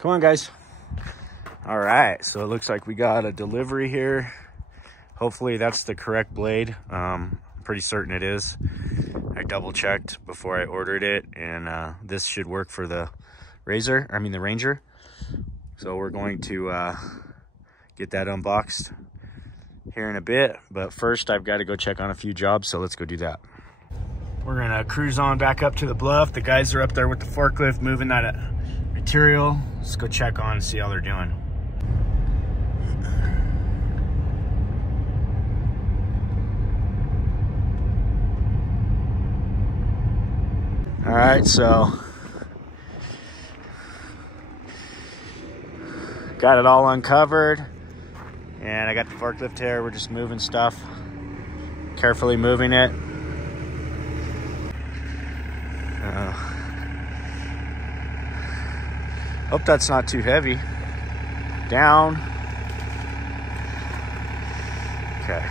Come on, guys. All right, so it looks like we got a delivery here. Hopefully that's the correct blade. I'm pretty certain it is. I double checked before I ordered it, and this should work for the Ranger. So we're going to get that unboxed here in a bit, but first I've got to go check on a few jobs, so let's go do that. We're gonna cruise on back up to the bluff. The guys are up there with the forklift moving that material. Let's go check on and see how they're doing. All right, so got it all uncovered, and I got the forklift here. We're just moving stuff, carefully moving it. Hope that's not too heavy. Down. Okay.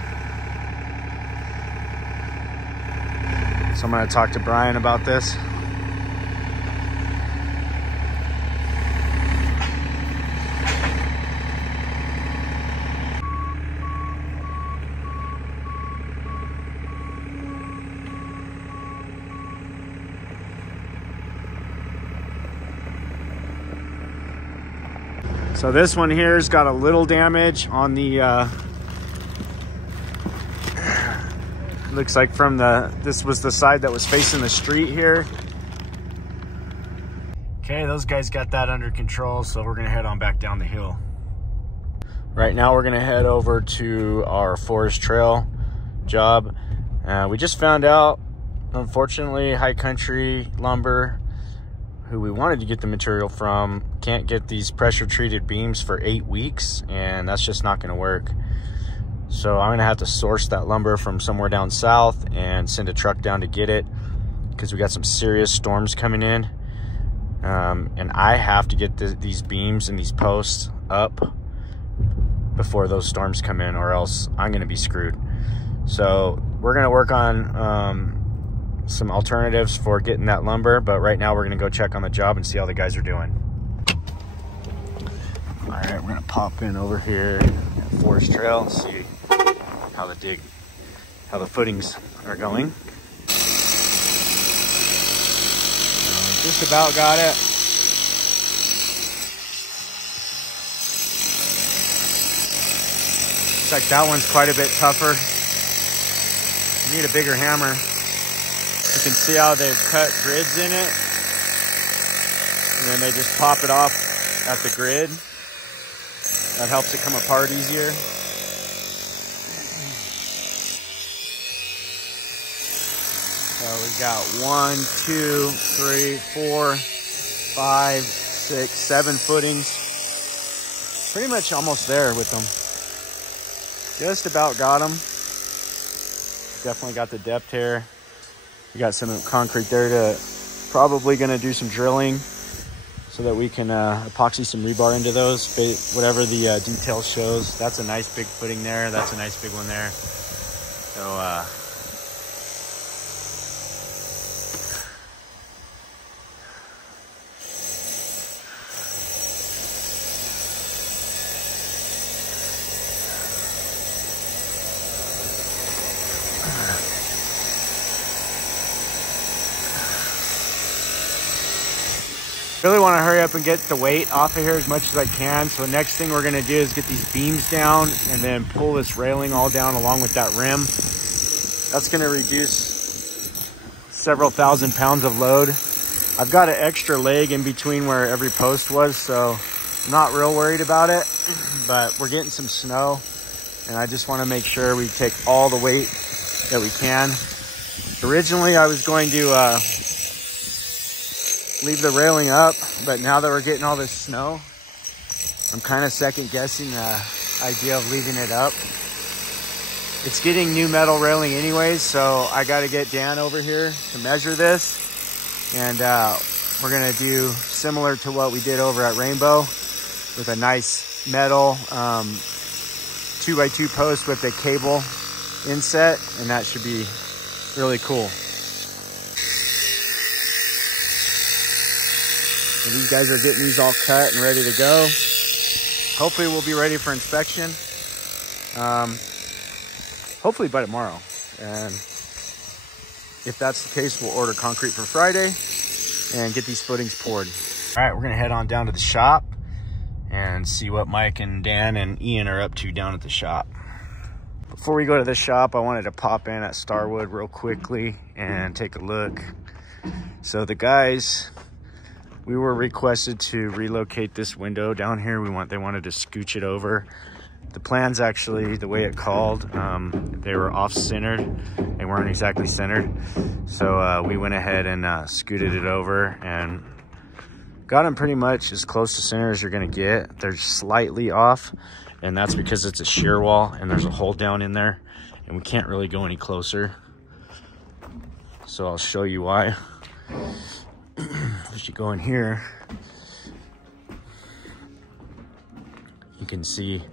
So I'm gonna talk to Brian about this. So this one here's got a little damage on the, looks like from this was the side that was facing the street here. Okay, those guys got that under control, so we're gonna head on back down the hill. Right now we're gonna head over to our forest trail job. We just found out, unfortunately, High Country Lumber, who we wanted to get the material from, can't get these pressure treated beams for 8 weeks, and that's just not gonna work. So I'm gonna have to source that lumber from somewhere down south and send a truck down to get it, because we got some serious storms coming in. And I have to get these beams and these posts up before those storms come in, or else I'm gonna be screwed. So we're gonna work on some alternatives for getting that lumber, but right now we're gonna go check on the job and see how the guys are doing. All right, we're gonna pop in over here at Forest Trail and see how the footings are going. Just about got it. Looks like that one's quite a bit tougher. You need a bigger hammer. You can see how they've cut grids in it, and then they just pop it off at the grid. That helps it come apart easier. So we got 1, 2, 3, 4, 5, 6, 7 footings. Pretty much almost there with them. Just about got them. Definitely got the depth here. We got some concrete there to probably gonna do some drilling so that we can epoxy some rebar into those, whatever the detail shows. That's a nice big footing there. That's a nice big one there. So really want to hurry up and get the weight off of here as much as I can. So the next thing we're going to do is get these beams down and then pull this railing all down along with that rim. That's going to reduce several thousand pounds of load. I've got an extra leg in between where every post was, so I'm not real worried about it, but we're getting some snow and I just want to make sure we take all the weight that we can. Originally I was going to leave the railing up, but now that we're getting all this snow, I'm kind of second guessing the idea of leaving it up. It's getting new metal railing anyways, so I got to get Dan over here to measure this, and we're gonna do similar to what we did over at Rainbow with a nice metal 2x2 post with a cable inset, and that should be really cool. And these guys are getting these all cut and ready to go. Hopefully we'll be ready for inspection. Hopefully by tomorrow. And if that's the case, we'll order concrete for Friday and get these footings poured. All right, we're gonna head on down to the shop and see what Mike and Dan and Ian are up to down at the shop. Before we go to the shop, I wanted to pop in at Starwood real quickly and take a look. So the guys, we were requested to relocate this window down here. They wanted to scooch it over. The plans actually, the way it called, they were off-centered. They weren't exactly centered. So we went ahead and scooted it over and got them pretty much as close to center as you're gonna get. They're slightly off, and that's because it's a shear wall and there's a hole down in there and we can't really go any closer. So I'll show you why. As you go in here, you can see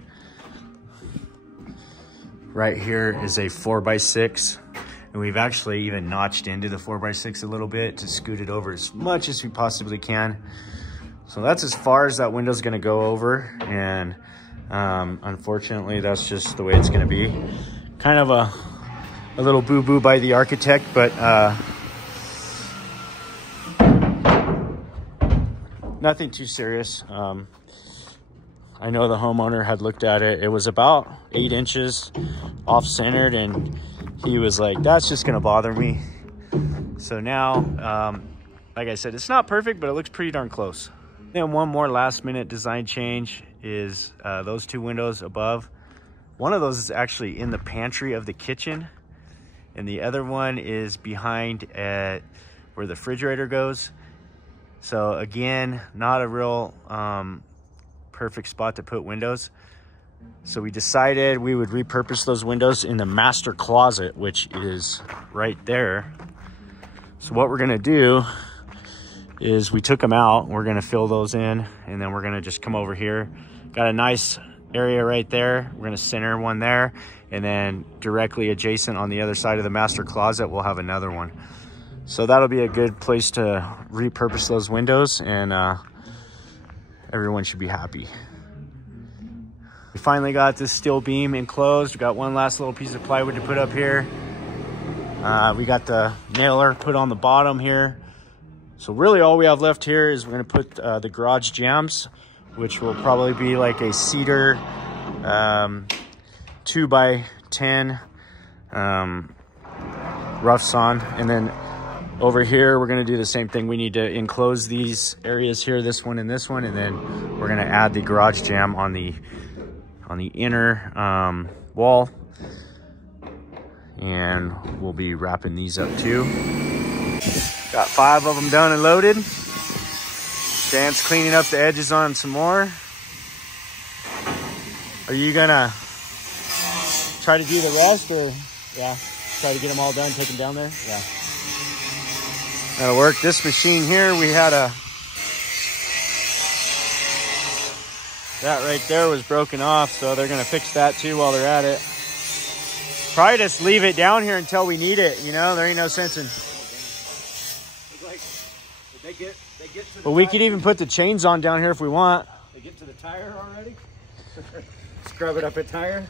right here is a 4x6, and we've actually even notched into the 4x6 a little bit to scoot it over as much as we possibly can. So that's as far as that window's gonna go over, and unfortunately that's just the way it's gonna be. Kind of a little boo-boo by the architect, but nothing too serious. I know the homeowner had looked at it. It was about 8 inches off-centered, and he was like, that's just gonna bother me. So now, like I said, it's not perfect, but it looks pretty darn close. Then one more last-minute design change is those 2 windows above. One of those is actually in the pantry of the kitchen, and the other one is behind at where the refrigerator goes. So again, not a real perfect spot to put windows. So we decided we would repurpose those windows in the master closet, which is right there. So what we're gonna do is we took them out. We're gonna fill those in, and then we're gonna just come over here. Got a nice area right there. We're gonna center one there, and then directly adjacent on the other side of the master closet, we'll have another one. So that'll be a good place to repurpose those windows, and everyone should be happy. We finally got this steel beam enclosed. We got one last little piece of plywood to put up here. We got the nailer put on the bottom here. So really all we have left here is we're gonna put the garage jambs, which will probably be like a cedar 2x10 rough sawn. And then over here, we're gonna do the same thing. We need to enclose these areas here, this one and this one, and then we're gonna add the garage jamb on the inner wall. And we'll be wrapping these up too. Got 5 of them done and loaded. Dan's cleaning up the edges on some more. Are you gonna try to do the rest, or yeah, try to get them all done, take them down there? Yeah. That'll work. This machine here, we had that right there was broken off, so they're gonna fix that too while they're at it. Probably just leave it down here until we need it, you know? There ain't no sense in... Well, we could even put the chains on down here if we want. They get to the tire already? Scrub it up a tire?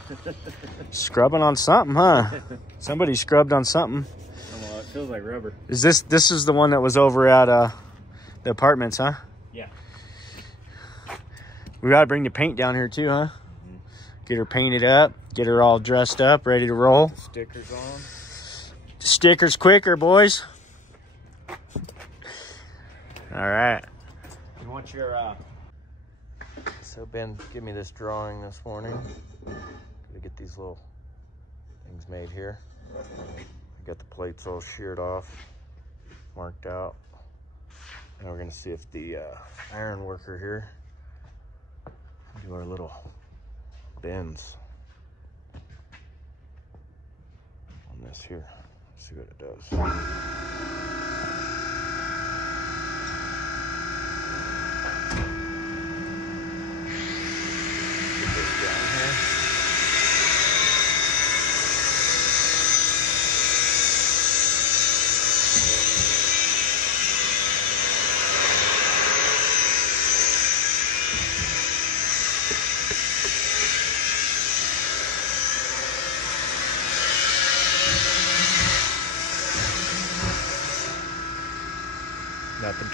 Scrubbing on something, huh? Somebody scrubbed on something. Well, it feels like rubber. Is this is the one that was over at the apartments, huh? Yeah. We gotta bring the paint down here too, huh? Mm-hmm. Get her painted up, get her all dressed up, ready to roll. Stickers on. Stickers quicker, boys. All right. You want your So Ben gave me this drawing this morning. Gotta get these little things made here. I got the plates all sheared off, marked out. Now we're gonna see if the iron worker here do our little bends on this here. See what it does.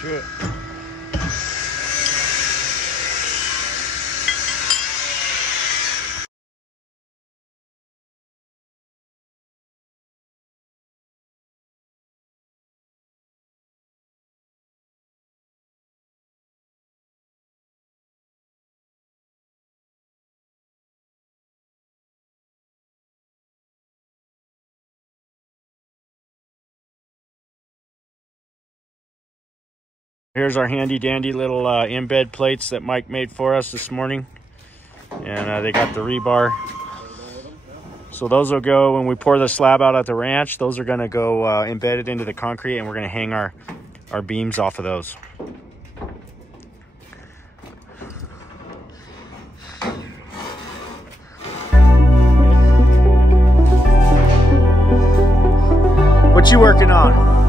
Shit. Here's our handy dandy little embed plates that Mike made for us this morning. And they got the rebar. So those will go, when we pour the slab out at the ranch, those are gonna go embedded into the concrete, and we're gonna hang our beams off of those. What you working on?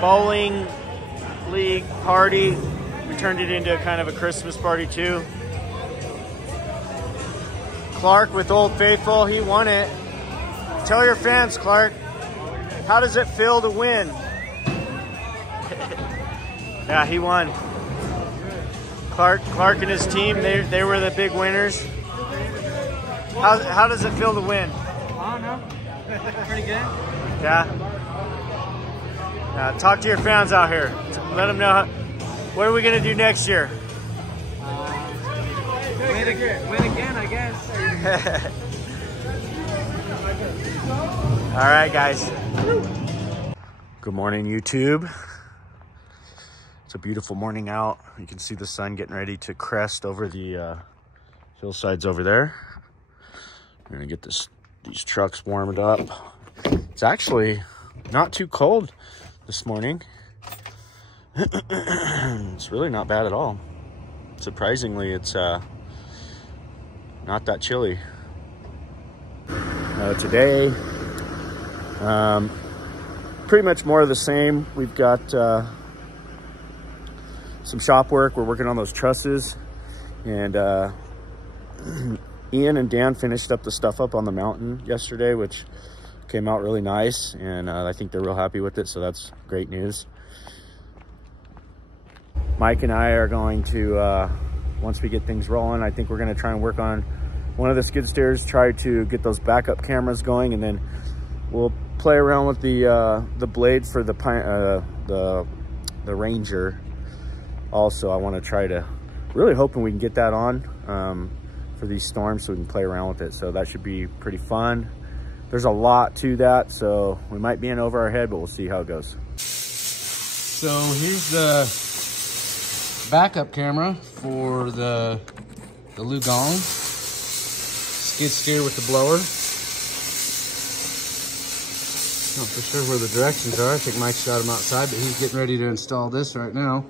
Bowling league party. We turned it into kind of a Christmas party too. Clark with Old Faithful, he won it. Tell your fans, Clark, how does it feel to win? Yeah, he won. Clark and his team, they were the big winners. How does it feel to win? I don't know. Pretty good. Yeah. Talk to your fans out here. Let them know what are we going to do next year. Win again, I guess. All right, guys. Good morning, YouTube. It's a beautiful morning out. You can see the sun getting ready to crest over the hillsides over there. We're going to get these trucks warmed up. It's actually not too cold this morning. It's really not bad at all. Surprisingly, it's not that chilly. Today, pretty much more of the same. We've got some shop work. We're working on those trusses, and Ian and Dan finished up the stuff up on the mountain yesterday, which came out really nice, and I think they're real happy with it, so that's great news. Mike and I are going to, once we get things rolling, I think we're going to try and work on one of the skid steers, try to get those backup cameras going, and then we'll play around with the blade for the Ranger. Also, I want to try to, really hoping we can get that on for these storms so we can play around with it, so that should be pretty fun. There's a lot to that, so we might be in over our head, but we'll see how it goes. So here's the backup camera for the Lugong skid steer with the blower. Not for sure where the directions are. I think Mike's got them outside, but he's getting ready to install this right now.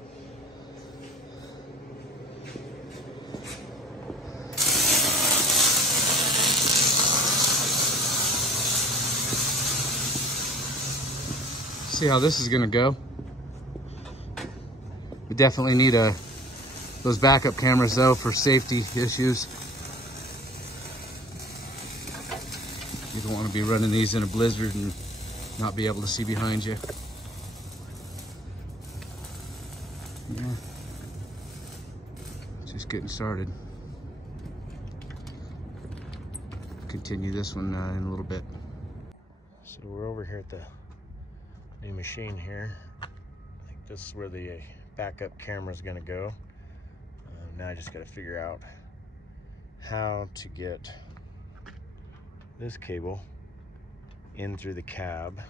See how this is gonna go. We definitely need those backup cameras though for safety issues. You don't want to be running these in a blizzard and not be able to see behind you. Yeah. Just getting started. Continue this one in a little bit. So we're over here at the new machine here. I think this is where the backup camera is going to go. Now I just got to figure out how to get this cable in through the cab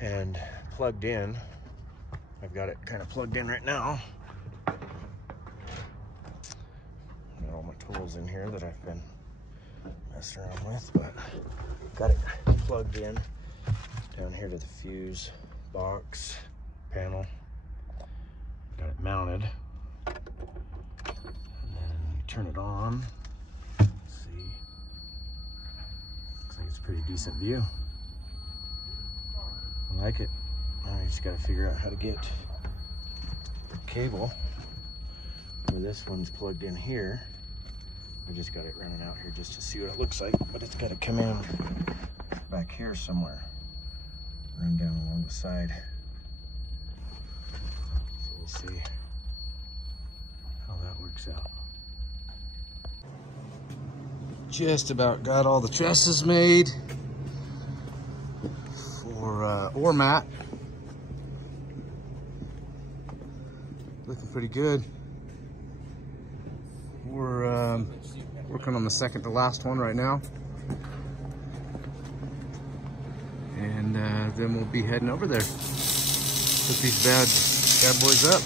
and plugged in. I've got it kind of plugged in right now. tools in here that I've been messing around with, but got it plugged in down here to the fuse box panel. Got it mounted. And then you turn it on. Let's see. Looks like it's a pretty decent view. I like it. I just got to figure out how to get cable where this one's plugged in here. I just got it running out here just to see what it looks like, but it's got to come in back here somewhere. Run down along the side. So we'll see how that works out. Just about got all the trusses made for ore mat. Looking pretty good. We're working on the second to last one right now. And then we'll be heading over there. Put these bad boys up.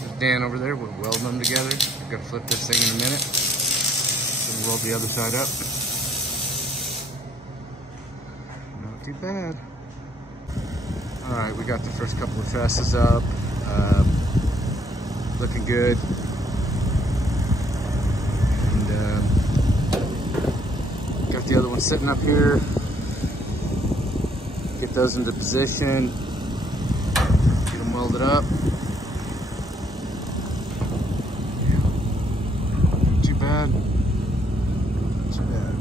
There's Dan over there, we're welding them together. I've got to flip this thing in a minute. Then weld the other side up. Not too bad. All right, we got the first couple of trusses up. Looking good. And got the other one sitting up here. Get those into position. Get them welded up. Not too bad. Not too bad.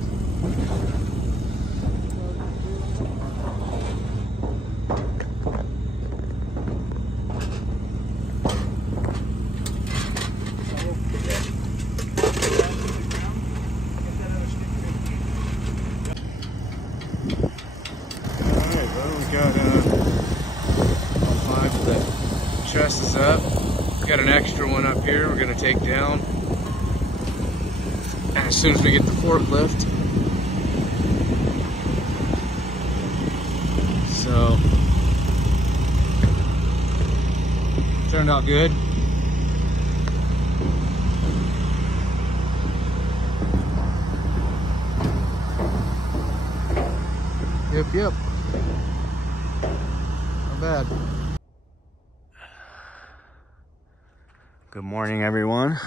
Trusses up. Got an extra one up here we're gonna take down. And as soon as we get the forklift. So turned out good. Yep. Not bad. Good morning, everyone.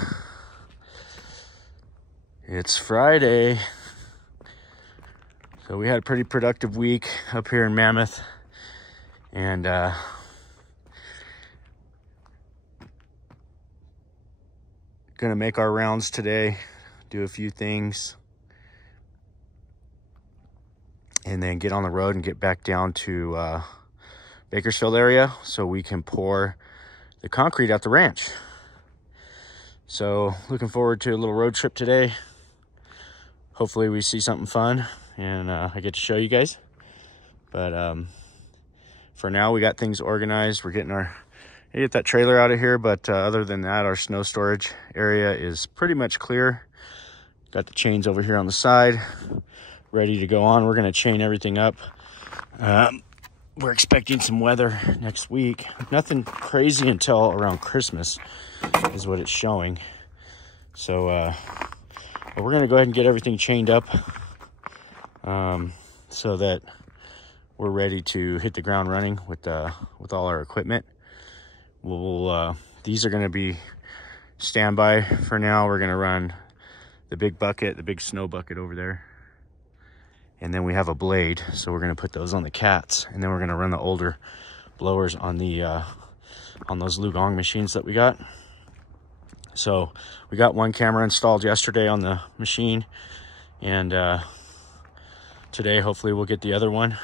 It's Friday. So we had a pretty productive week up here in Mammoth. And gonna make our rounds today, do a few things, and then get on the road and get back down to Bakersfield area so we can pour the concrete at the ranch. So looking forward to a little road trip today. Hopefully we see something fun and I get to show you guys. But for now, we got things organized. We're getting get that trailer out of here. But other than that, our snow storage area is pretty much clear. Got the chains over here on the side, ready to go on. We're gonna chain everything up. We're expecting some weather next week. Nothing crazy until around Christmas is what it's showing. So but we're gonna go ahead and get everything chained up so that we're ready to hit the ground running with all our equipment. These are gonna be standby for now. We're gonna run the big bucket, the big snow bucket over there. And then we have a blade, so we're gonna put those on the cats, and then we're gonna run the older blowers on the on those Lugong machines that we got. So we got one camera installed yesterday on the machine, and today hopefully we'll get the other one,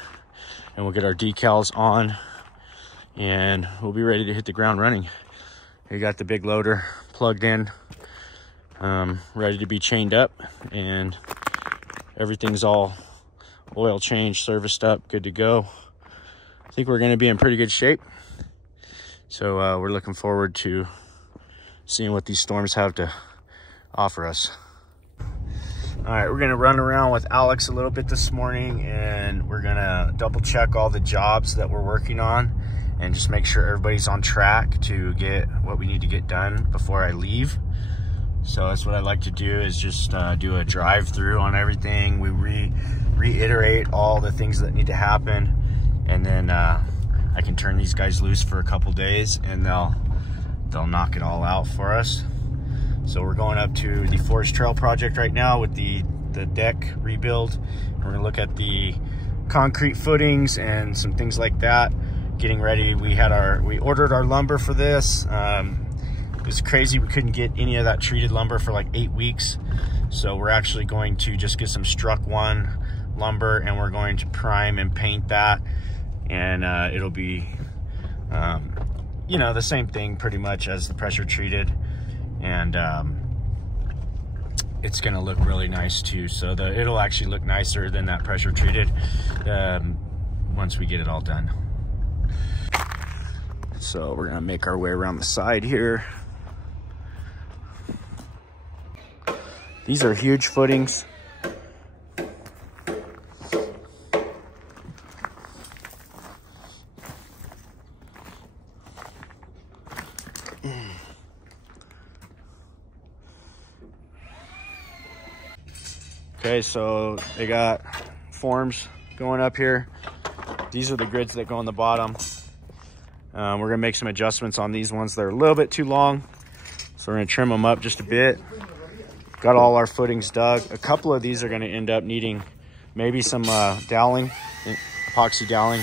and we'll get our decals on, and we'll be ready to hit the ground running. We got the big loader plugged in, ready to be chained up, and everything's all oil change, serviced up, good to go. I think we're going to be in pretty good shape. So we're looking forward to seeing what these storms have to offer us. All right, we're going to run around with Alex a little bit this morning, and we're going to double check all the jobs that we're working on and just make sure everybody's on track to get what we need to get done before I leave. So that's what I like to do, is just do a drive through on everything. We reiterate all the things that need to happen, and then I can turn these guys loose for a couple days and they'll knock it all out for us. So we're going up to the Forest Trail project right now with the deck rebuild. We're gonna look at the concrete footings and some things like that, getting ready. We ordered our lumber for this. It was crazy, we couldn't get any of that treated lumber for like 8 weeks. So we're actually going to just get some struck one lumber, and we're going to prime and paint that, and it'll be you know, the same thing pretty much as the pressure treated, and it's gonna look really nice too. So it'll actually look nicer than that pressure treated once we get it all done. So we're gonna make our way around the side here. These are huge footings. Okay, so they got forms going up here. These are the grids that go on the bottom. We're gonna make some adjustments on these ones. They're a little bit too long, so we're gonna trim them up just a bit. Got all our footings dug. A couple of these are gonna end up needing maybe some doweling, epoxy doweling.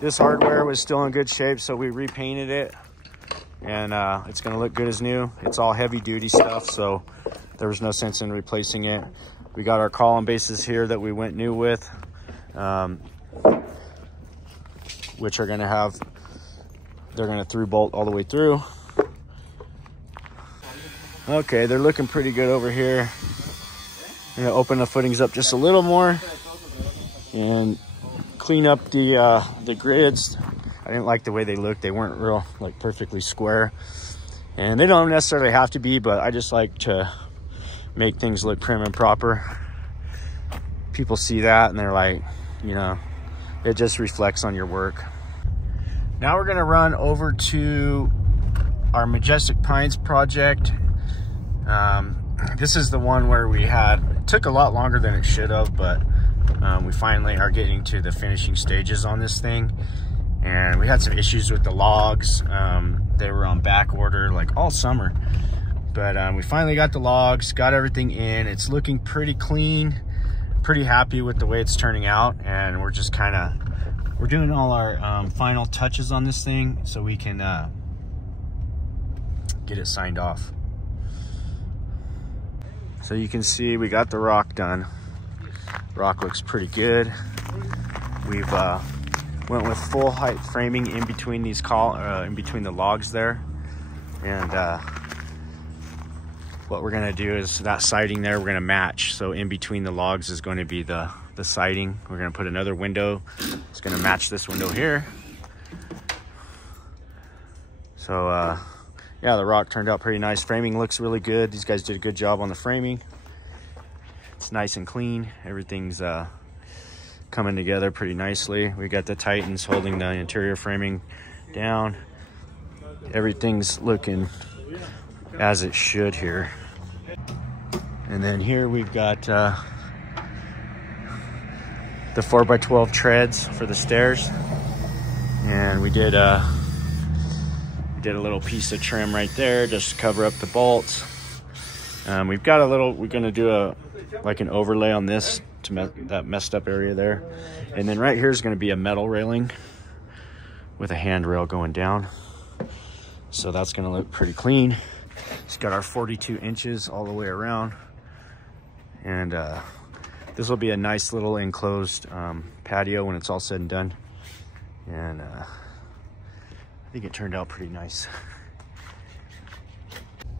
This hardware was still in good shape, so we repainted it, and it's gonna look good as new. It's all heavy duty stuff, so there was no sense in replacing it. We got our column bases here that we went new with, which are gonna have, they're gonna through bolt all the way through. Okay, they're looking pretty good over here. I'm gonna open the footings up just a little more and clean up the grids. I didn't like the way they looked. They weren't real, like, perfectly square, and they don't necessarily have to be, but I just like to make things look prim and proper. People see that and they're like, you know, it just reflects on your work. Now we're gonna run over to our Majestic Pines project. This is the one where it took a lot longer than it should have, but we finally are getting to the finishing stages on this thing. And we had some issues with the logs. They were on back order like all summer, but we finally got the logs, got everything in. It's looking pretty clean, pretty happy with the way it's turning out, and we're just we're doing all our final touches on this thing so we can get it signed off. So you can see we got the rock done. Rock looks pretty good. We've went with full height framing in between these in between the logs there, and what we're gonna do is that siding there we're gonna match. So in between the logs is going to be the siding. We're gonna put another window. It's gonna match this window here. So yeah, the rock turned out pretty nice. Framing looks really good. These guys did a good job on the framing. It's nice and clean. Everything's coming together pretty nicely. We got the Titans holding the interior framing down. Everything's looking as it should here. And then here we've got the 4x12 treads for the stairs, and we did a little piece of trim right there just to cover up the bolts. We've got we're gonna do like an overlay on this to that messed up area there, and then right here is going to be a metal railing with a handrail going down, so that's going to look pretty clean. It's got our 42 inches all the way around, and this will be a nice little enclosed patio when it's all said and done, and I think it turned out pretty nice.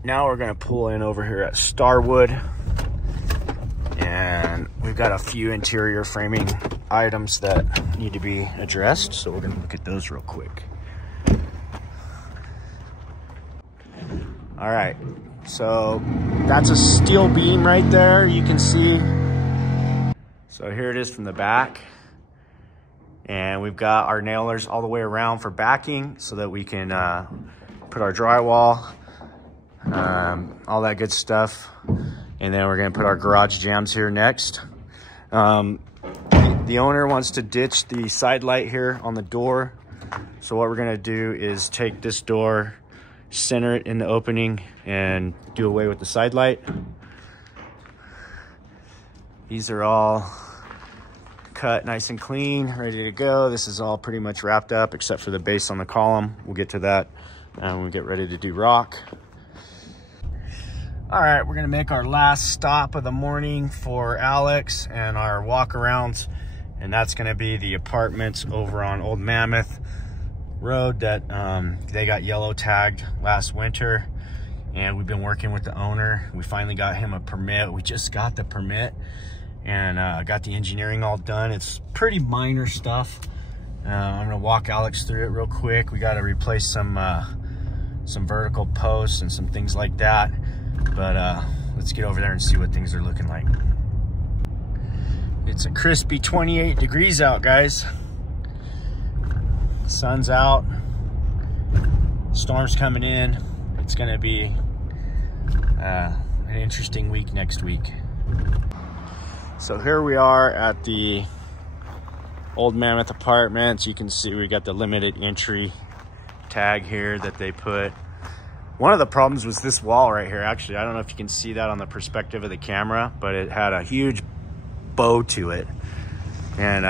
Now we're going to pull in over here at Starwood, and we've got a few interior framing items that need to be addressed, so we're going to look at those real quick. All right, so that's a steel beam right there, you can see. So here it is from the back, And we've got our nailers all the way around for backing so that we can put our drywall, all that good stuff. And then we're gonna put our garage jambs here next. The owner wants to ditch the side light here on the door. So what we're gonna do is take this door, center it in the opening, and do away with the side light. These are all cut nice and clean, ready to go. This is all pretty much wrapped up except for the base on the column. We'll get to that when we get ready to do rock. All right, we're gonna make our last stop of the morning for Alex and our walk arounds, and that's gonna be the apartments over on Old Mammoth Road that they got yellow tagged last winter. And we've been working with the owner. We finally got him a permit. We just got the permit and got the engineering all done. It's pretty minor stuff. I'm gonna walk Alex through it real quick. We gotta replace some vertical posts and some things like that. But let's get over there and see what things are looking like. It's a crispy 28 degrees out, guys. Sun's out, storm's coming in. It's gonna be an interesting week next week. So here we are at the Old Mammoth Apartments. You can see we got the limited entry tag here that they put. One of the problems was this wall right here. Actually, I don't know if you can see that on the perspective of the camera, but it had a huge bow to it. And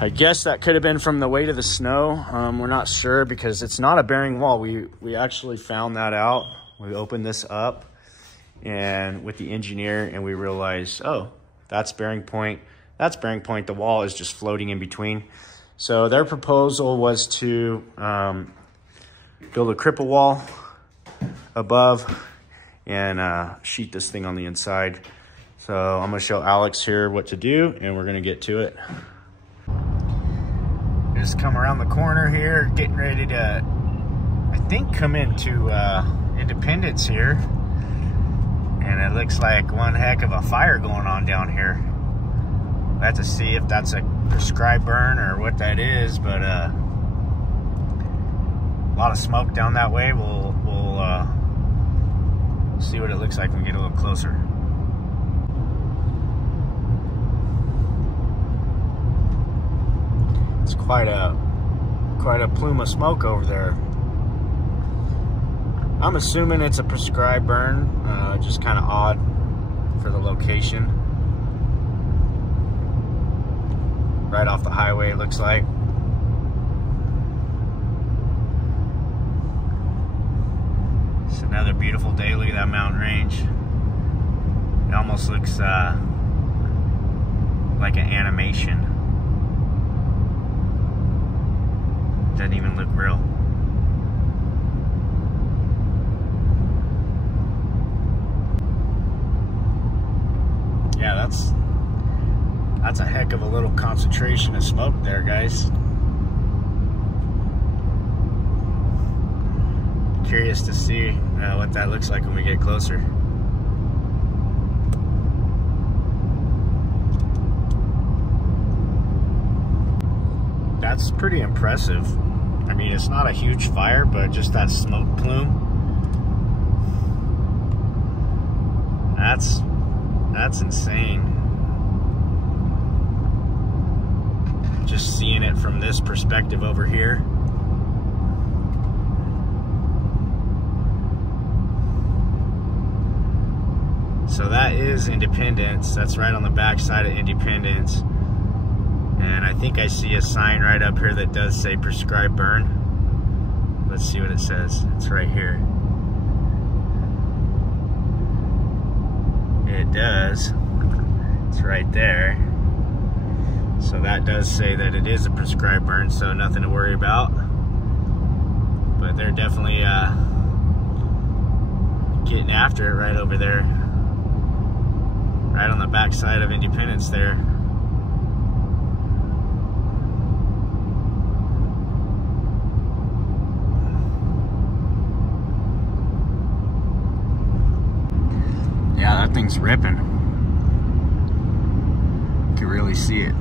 I guess that could have been from the weight of the snow. We're not sure because it's not a bearing wall. We actually found that out. We opened this up and with the engineer, and we realized, oh, that's bearing point. That's bearing point. The wall is just floating in between. So their proposal was to build a cripple wall above and sheet this thing on the inside. So I'm gonna show Alex here what to do, and we're gonna get to it. Just come around the corner here, getting ready to, I think, come into Independence here. And it looks like one heck of a fire going on down here. We'll have to see if that's a prescribed burn or what that is, but a lot of smoke down that way. We'll see what it looks like when we get a little closer. It's quite a plume of smoke over there. I'm assuming it's a prescribed burn, just kind of odd for the location. Right off the highway, it looks like. It's another beautiful day. Look at that mountain range. It almost looks like an animation. Doesn't even look real. Yeah, that's a heck of a little concentration of smoke there, guys. Curious to see what that looks like when we get closer. That's pretty impressive. I mean, it's not a huge fire, but just that smoke plume. That's insane. Just seeing it from this perspective over here. So that is Independence. That's right on the back side of Independence. And I think I see a sign right up here that does say prescribed burn. Let's see what it says. It's right here. It does. It's right there. So that does say that it is a prescribed burn, so nothing to worry about. But they're definitely getting after it right over there. Right on the back side of Independence there. Yeah, that thing's ripping. You can really see it.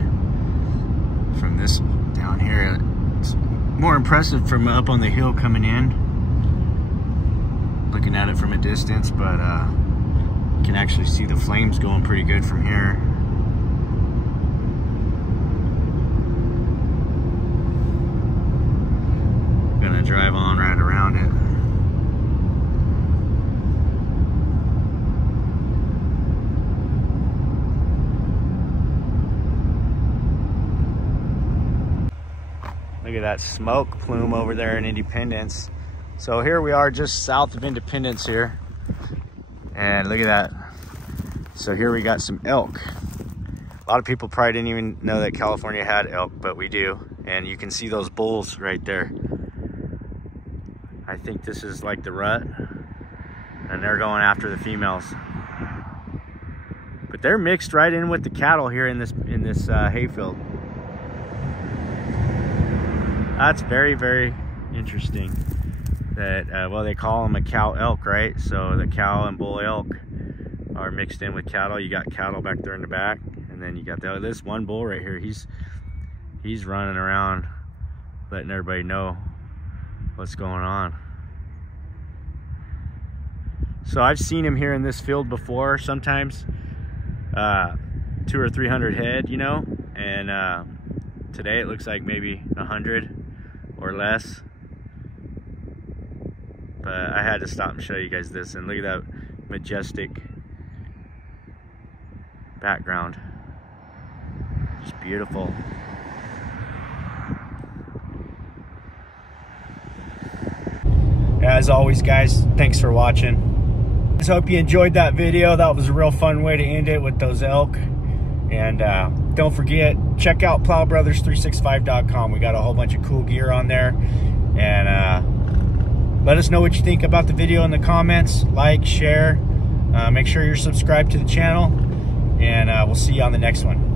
from this down here. It's more impressive from up on the hill coming in, looking at it from a distance, but you can actually see the flames going pretty good from here. I'm gonna drive on right around it. Look at that smoke plume over there in Independence. So here we are just south of Independence here. And look at that. So here we got some elk. A lot of people probably didn't even know that California had elk, but we do. And you can see those bulls right there. I think this is like the rut. And they're going after the females. But they're mixed right in with the cattle here in this hayfield. That's very, very interesting. That well, they call them a cow elk, right? So the cow and bull elk are mixed in with cattle. You got cattle back there in the back, and then you got this one bull right here. He's running around, letting everybody know what's going on. So I've seen him here in this field before. Sometimes 200 or 300 head, you know, and today it looks like maybe 100 or less. But I had to stop and show you guys this, and look at that majestic background. Just beautiful. As always, guys, thanks for watching. I hope you enjoyed that video. That was a real fun way to end it with those elk. And don't forget, check out plowbrothers365.com. We got a whole bunch of cool gear on there. And let us know what you think about the video in the comments. Like, share, make sure you're subscribed to the channel. And we'll see you on the next one.